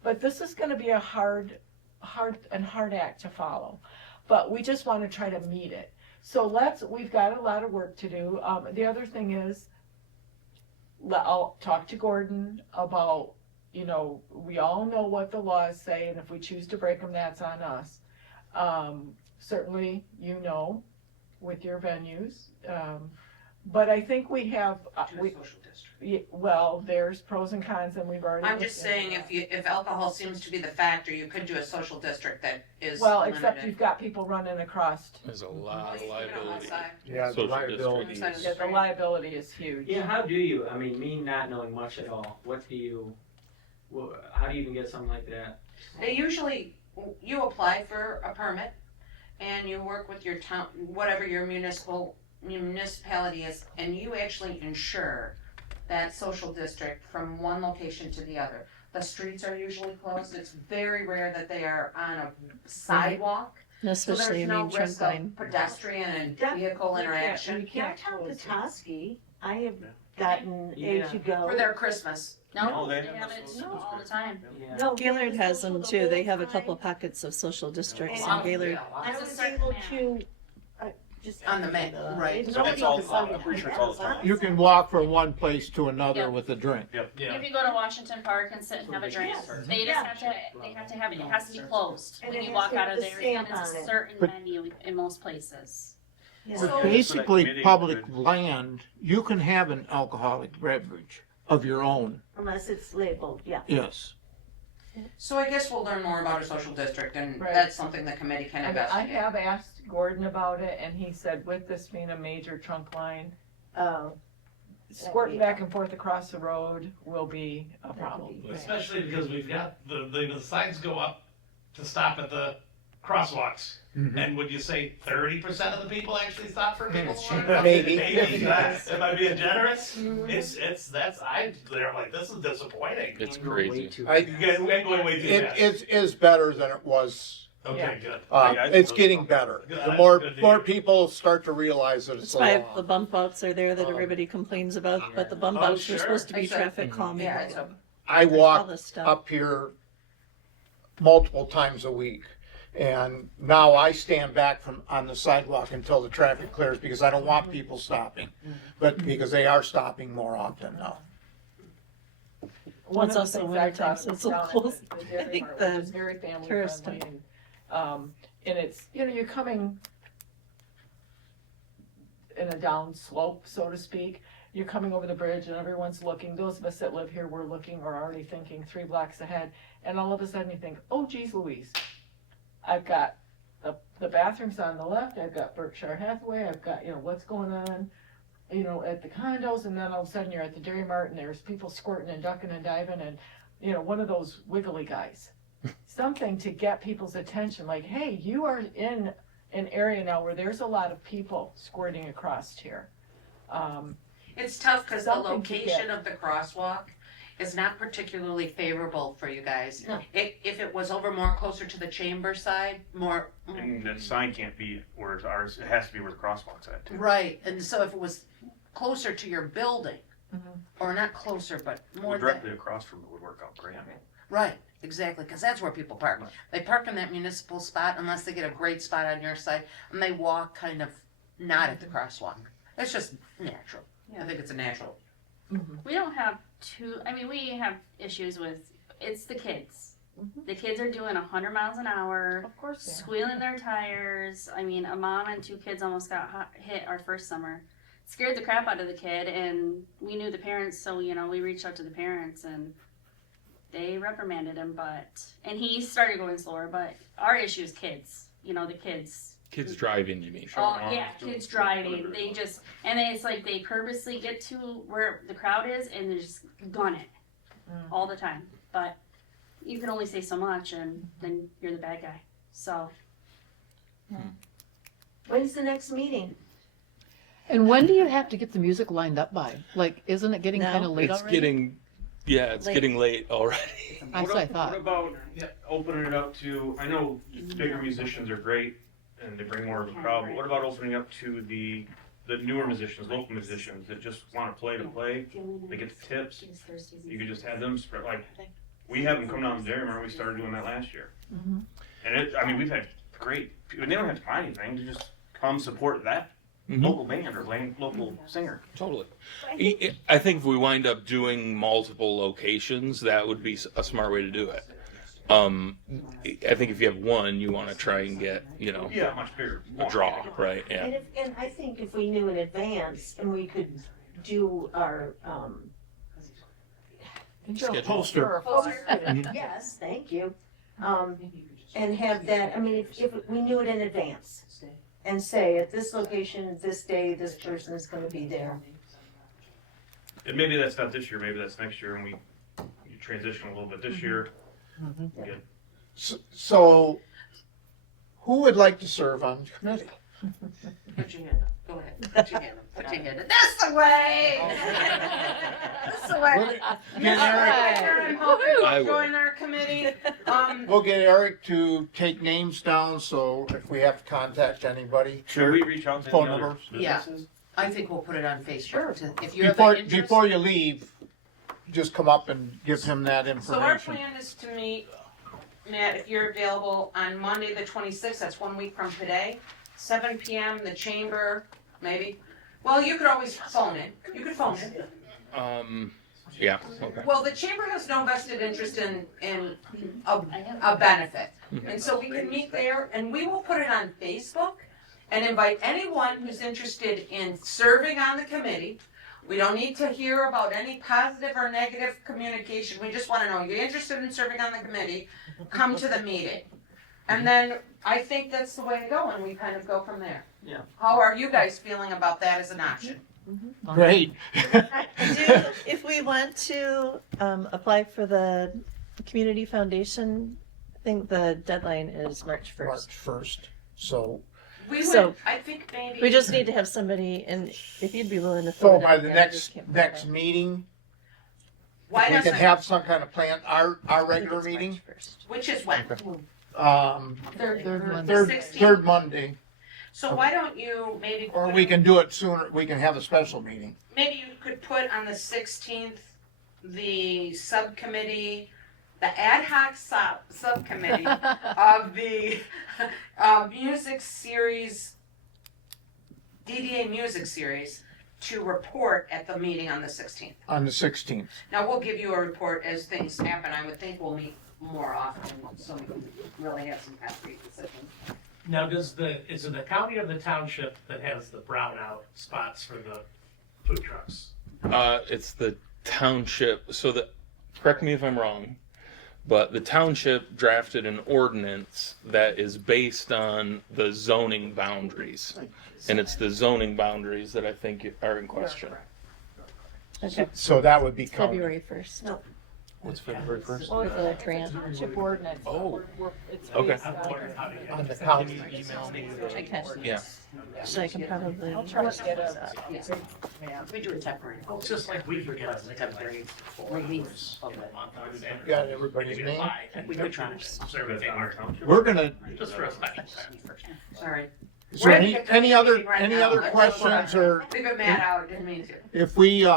But this is gonna be a hard act to follow, but we just wanna try to meet it. So we've got a lot of work to do. The other thing is, I'll talk to Gordon about, we all know what the laws say, and if we choose to break them, that's on us. Certainly, with your venues. But I think we have, social district. well, there's pros and cons, and we've already. I'm just saying, if alcohol seems to be the factor, you could do a social district that is Well, limited. except you've got people running across. There's a lot of You know, liability. outside. Yeah, the Social liability district. is- Yeah, the liability is huge. Yeah, how do you, I mean, me not knowing much at all, how do you even get something like that? They usually, you apply for a permit and you work with your town, whatever your municipality is, and you actually insure that social district from one location to the other. The streets are usually closed. It's very rare that they are on a sidewalk. Especially, So there's no trunk risk line. of pedestrian and vehicle interaction. Downtown Petoskey, I have gotten Yeah. to go. For their Christmas. No, No, they they have have a it social all the time. Yeah. No, Gaylord they has social them the too. They whole have a time. couple pockets of social districts And in Gaylord. I It's a was certain able amount. to, just. On the map, right. So it's all- I'm pretty sure it's all the time. You can walk from one place to another Yeah. with a drink. Yeah. You can go to Washington Park and sit and have a drink. Yes. They just Yeah. have to have it. It has to be closed And when it you has walk to have out of the there. stamp And it's on a it. certain But- menu in most places. Yeah. But So- basically, committee public could- land, you can have an alcoholic beverage of your own, Unless it's labeled, yeah. yes. So I guess we'll learn more about a social district, and Right. that's something the committee can I investigate. have asked Gordon about it, and he said with this being a major trunk line, squirting back and forth across the road will be a problem. Especially because we've got the signs go up to stop at the crosswalks. And would you say 30% of the people actually stop for people? Maybe. Maybe. Am I being generous? They're like, this is disappointing. It's Go way crazy. too I- fast. We're going way too fast. It is better than it was. Okay, good. It's getting better. The more people start to realize that it's That's a why law. the bump outs are there that everybody complains about, but the bump Oh, outs are sure. supposed to be Exactly. traffic calming. Yeah, it's a, I All walk this stuff. up here multiple times a week. And now I stand back on the sidewalk until the traffic clears because I don't want people stopping. But because they are stopping more often now. One It's of the also things winter I time, thought so was it's a down little at close. the dairy I think farm, the which is very family tourist friendly, and it's, you're coming in a down slope, so to speak. You're coming over the bridge and everyone's looking. Those of us that live here, we're looking or already thinking 3 blocks ahead. And all of a sudden you think, oh geez Louise, I've got the bathrooms on the left, I've got Berkshire Hathaway, I've got, what's going on, at the condos, and then all of a sudden you're at the Dairy Mart and there's people squirting and ducking and diving and, one of those wiggly guys. Something to get people's attention, like, hey, you are in an area now where there's a lot of people squirting across here. it's tough because the Something to location of the crosswalk is not particularly favorable for you guys. No. If it was over more closer to the chamber side, more. And that sign can't be where it's ours, it has to be where the crosswalk's at too. Right, and so if it was closer to your building, or not closer, but more than. Directly across from it would work out great. Right, exactly, because that's where people park. They park in that municipal spot unless they get a great spot on your side, and they walk kind of not at the crosswalk. It's just natural. I think it's a natural. We don't have we have issues with, it's the kids. The kids are doing 100 miles an hour, Of course they are. squealing their tires. I mean, a mom and 2 kids almost got hit our first summer. Scared the crap out of the kid, and we knew the parents, so we reached out to the parents and they reprimanded him, and he started going slower. But our issue is kids. The kids. Kids driving, you mean? Oh yeah, kids driving. They just, and then it's like they purposely get to where the crowd is and they just gun it all the time. But you can only say so much, and then you're the bad guy. So When's the next meeting? And when do you have to get the music lined up by? Like, isn't it getting Now? kind of late It's already? getting Yeah, it's Late. getting late already. That's what I thought. What about opening it up to, I know bigger musicians are great and they bring more of a crowd, but what about opening up to the newer musicians, local musicians that just want to play, they get the tips, you could just have them spread, like, we have them come down there, remember we started doing that last year. And we've had great, they don't have to buy anything, they just come support that local band or local singer. Totally. I think if we wind up doing multiple locations, that would be a smart way to do it. I think if you have one, you want to try and get, Much bigger. a draw, right? Yeah. And I think if we knew in advance and we could do our, Poster. yes, thank you. And have that, I mean, if we knew it in advance and say at this location, this day, this person is gonna be there. And maybe that's not this year, maybe that's next year, and you transition a little bit this year. Good. So, who would like to serve on the committee? Put your hand up, go ahead, put your hand up, put your hand up, this way! This way! Get Eric, I'm hoping I you'll will. join our committee. we'll get Eric to take names down, so if we have to contact anybody. Should we reach out to Phone any other numbers? Yeah. businesses? I think we'll put it on Facebook, if you have Before, an interest. before you leave, just come up and give him that So our information. plan is to meet, Matt, if you're available, on Monday the 26th, that's 1 week from today, 7 PM, the chamber, maybe. Well, you could always phone in, you could phone in. Yeah, okay. Well, the chamber has no vested interest in a benefit. And so we can meet there and we will put it on Facebook and invite anyone who's interested in serving on the committee. We don't need to hear about any positive or negative communication. We just want to know you're interested in serving on the committee, come to the meeting. And then I think that's the way to go and we kind of go from there. Yeah. How are you guys feeling about that as an option? Great. If we want to apply for the community foundation, I think the deadline is March 1st. March 1st, so, We So, would, I think maybe. We just need to have somebody, and if you'd be willing to so fill it by out the there, I just can't remember. next meeting, Why we can doesn't, have some kind of plan, our I think regular it's meeting, March 1st. which is when? Third Monday. third Monday, So why don't you maybe. or put we in- can do it sooner, we can have a special meeting. Maybe you could put on the 16th, the subcommittee, the ad hoc subcommittee of the music series, DDA music series, to report at the meeting on the 16th. On the 16th. Now, we'll give you a report as things happen. I would think we'll meet more often, so we can really have some concrete decisions. Now, is it the county or the township that has the brownout spots for the food trucks? It's the township, correct me if I'm wrong, but the township drafted an ordinance that is based on the zoning boundaries. And it's the zoning boundaries that I think are in question. Okay, So that would be county. February 1st. No. What's February 1st? Or The grant. Township ordinance. Oh. It's Okay. based I'm on- wondering how to get On it. the county. I can, Yeah. so I can probably. I'll try to get a, yeah. We do a temporary. It's just like we forget us. Temporary release of it. Got everybody's name? We could try. Serve it on our township. We're gonna, Just for a second. Sorry. is there any other questions, or Leave Matt out, didn't mean to. if we,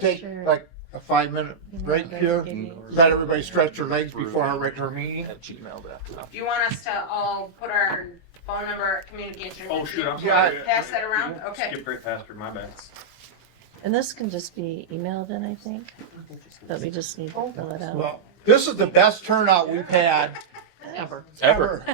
take Sure. like a 5-minute break here, Maybe. let everybody stretch their legs before our regular meeting? At gmail.com. Do you want us to all put our phone number, communication? Oh, shoot, I'm Yeah. sorry. Pass that around? Okay. Skip right past her, my bad. And this can just be emailed in, I think, but we just need to fill it out. Well, this is the best turnout we've had Ever. ever,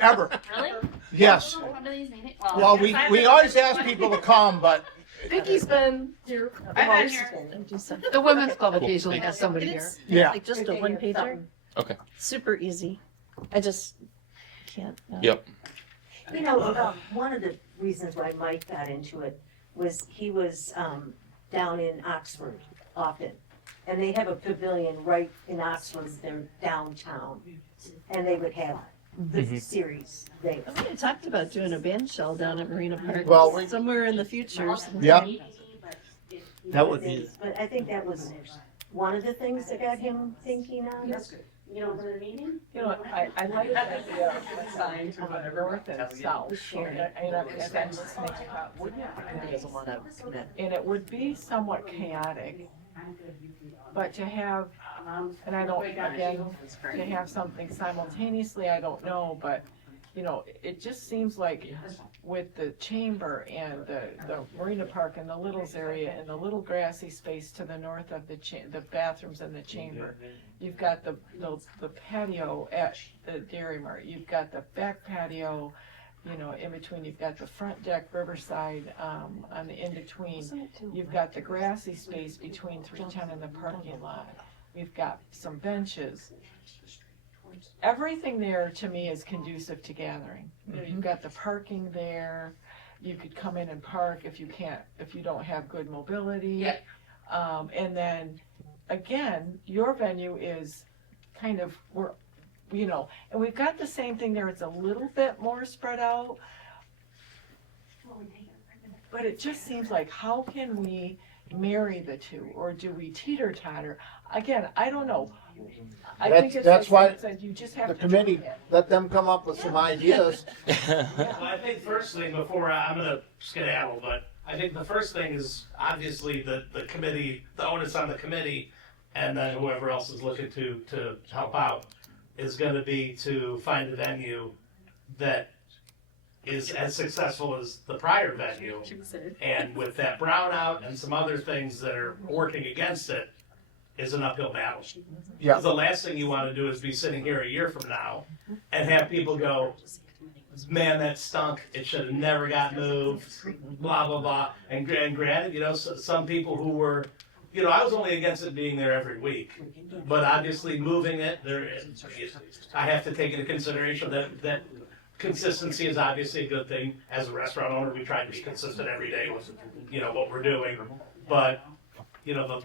ever. Really? Yes. One of these meetings? Well, we always ask people to come, but Vicky's been here. I've been here. And do something. The women's club occasionally has somebody here. It's yeah. like just a one pager, Okay. super easy. I just can't. Yep. You know, one of the reasons why Mike got into it was he was down in Oxford often. And they have a pavilion right in Oxford, they're downtown. And they would have the series there. We talked about doing a band shell down at Marina Park. Well, somewhere in the future. Yep. That would be- But I think that was one of the things that got him thinking on it. You know, for the meeting? You know, I like the idea of a sign to the north and south. And I'm listening to, wouldn't He it? doesn't wanna commit. And it would be somewhat chaotic, but to have, and I don't, again, to have something simultaneously, I don't know, but, you know, it just seems like with the chamber and the Marina Park and the Littles area and the little grassy space to the north of the bathrooms and the chamber, you've got the patio at the Dairy Mart, you've got the back patio, you know, in between, you've got the front deck Riverside, on the in-between, you've got the grassy space between 310 and the parking lot, you've got some benches. Everything there to me is conducive to gathering. You know, you've got the parking there, you could come in and park if you don't have good mobility. Yeah. And then, again, your venue is kind of, you know, and we've got the same thing there, it's a little bit more spread out. But it just seems like, how can we marry the two, or do we teeter-totter? Again, I don't know. I think it's That's like why said, you just have The to committee, try it. let them come up with some ideas. Well, I think first thing before I'm gonna skedaddle, but I think the first thing is obviously the committee, the onus on the committee, and then whoever else is looking to help out is gonna be to find a venue that is as successful as the prior venue. And with that brownout and some other things that are working against it, is an uphill battle. Yeah. The last thing you want to do is be sitting here a year from now and have people go, man, that stunk. It should have never got moved, blah, blah, blah. And granted, you know, some people who were, you know, I was only against it being there every week. But obviously moving it, I have to take into consideration that consistency is obviously a good thing. As a restaurant owner, we try to be consistent every day with, you know, what we're doing. But, you know,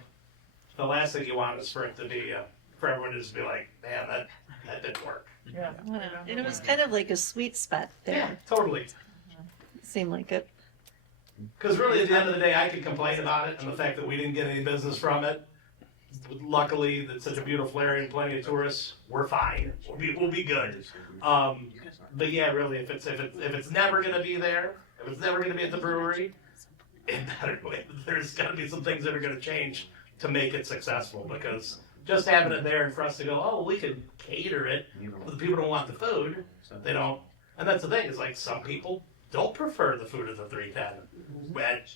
the last thing you want is for it to be, for everyone to just be like, man, that didn't work. Yeah. And it was kind of like a sweet spot there. Totally. Seemed like it. Because really, at the end of the day, I could complain about it and the fact that we didn't get any business from it. Luckily, it's such a beautiful area and plenty of tourists. We're fine. We'll be good. But yeah, really, if it's never gonna be there, if it's never gonna be at the brewery, there's gotta be some things that are gonna change to make it successful, because just having it there and for us to go, oh, we could cater it, but the people don't want the food, they don't, and that's the thing, is like, some people don't prefer the food at the 310.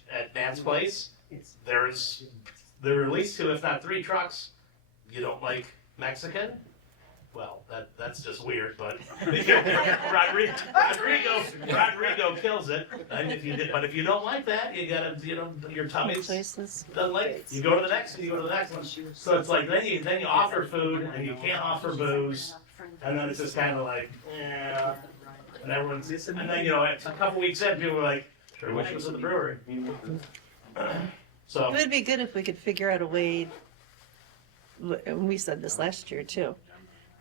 At Matt's place, there are at least 2, if not 3 trucks. You don't like Mexican? Well, that's just weird, but Rodrigo kills it. And but if you don't like that, you gotta, you know, your tummy's doesn't like it. You go to the next one. So it's like then you offer food and you can't offer booze, and then it's just kind of like, yeah. And then, you know, a couple weeks in, people were like, sure wish it was at the brewery. So It would be good if we could figure out a way, and we said this last year too.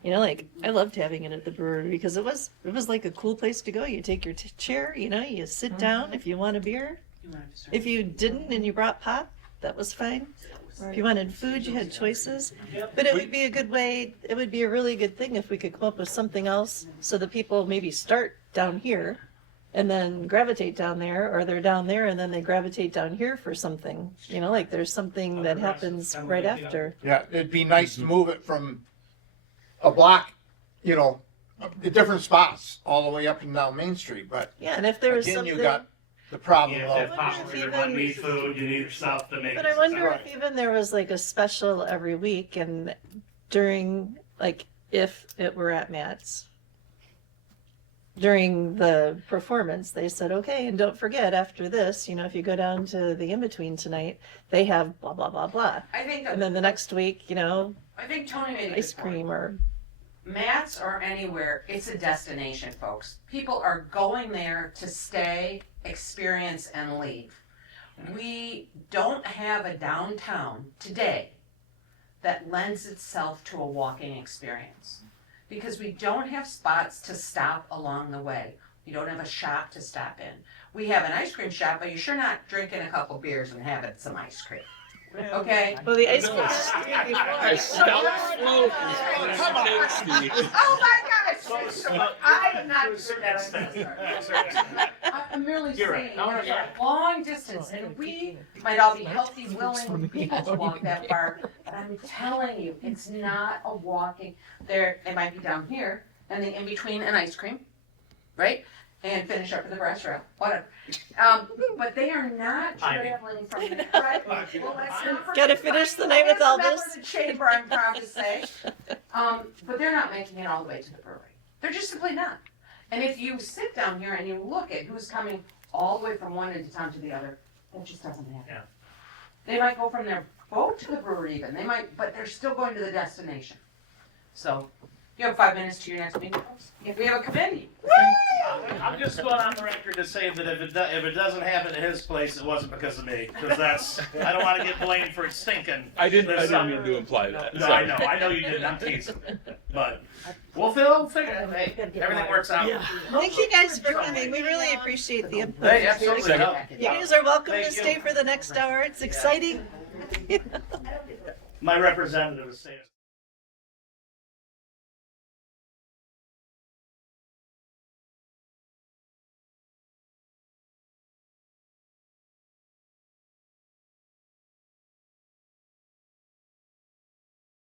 You know, like, I loved having it at the brewery because it was like a cool place to go. You take your chair, you know, you sit down if you want a beer. If you didn't and you brought pop, that was fine. If you wanted food, you had choices. But it would be a good way, it would be a really good thing if we could come up with something else so that people maybe start down here and then gravitate down there, or they're down there and then they gravitate down here for something. You know, like there's something that happens right after. Yeah, it'd be nice to move it from a block, you know, different spots all the way up and down Main Street, but Yeah, and if there was again, something. you got the problem yeah, of, if possible, you need food, you need stuff to make. But I wonder Right. if even there was like a special every week, and during, like, if it were at Matt's, during the performance, they said, okay, and don't forget after this, you know, if you go down to the in-between tonight, they have blah, blah, blah, blah. I think And then the next week, you know, I think Tony made a ice good point. cream or, Matt's or anywhere, it's a destination, folks. People are going there to stay, experience, and leave. We don't have a downtown today that lends itself to a walking experience, because we don't have spots to stop along the way. We don't have a shop to stop in. We have an ice cream shop, but you're sure not drinking a couple beers and having some ice cream. Okay? Well, the ice cream. A stout float is tasty. Oh my gosh! I am not sure that I'm merely You're saying, right. we're a long distance, and we might all be healthy, willing people to walk that far, but I'm telling you, it's not a walking, it might be down here, and then in between an ice cream, right? And finish up in the brass rail, whatever. But they are not traveling from the, right? Well, let's not forget- Gotta finish the night with all I am a this. member of the chamber, I'm proud to say. But they're not making it all the way to the brewery. They're just simply not. And if you sit down here and you look at who's coming all the way from one end of town to the other, that just doesn't happen. Yeah. They might go from their boat to the brewery even, they might, but they're still going to the destination. So, you have 5 minutes to your next meeting, folks? If we have a committee. I'm just going on the record to say that if it doesn't happen at his place, it wasn't because of me. Because I don't want to get blamed for it stinking. I didn't There's some- mean to imply that. No, Sorry. I know you didn't. I'm teasing. But we'll figure it. Hey, everything works out. Thank you guys for coming. We really appreciate the input. Hey, absolutely. No. You guys are welcome to Thank you. stay for the next hour. It's exciting. My representative is saying.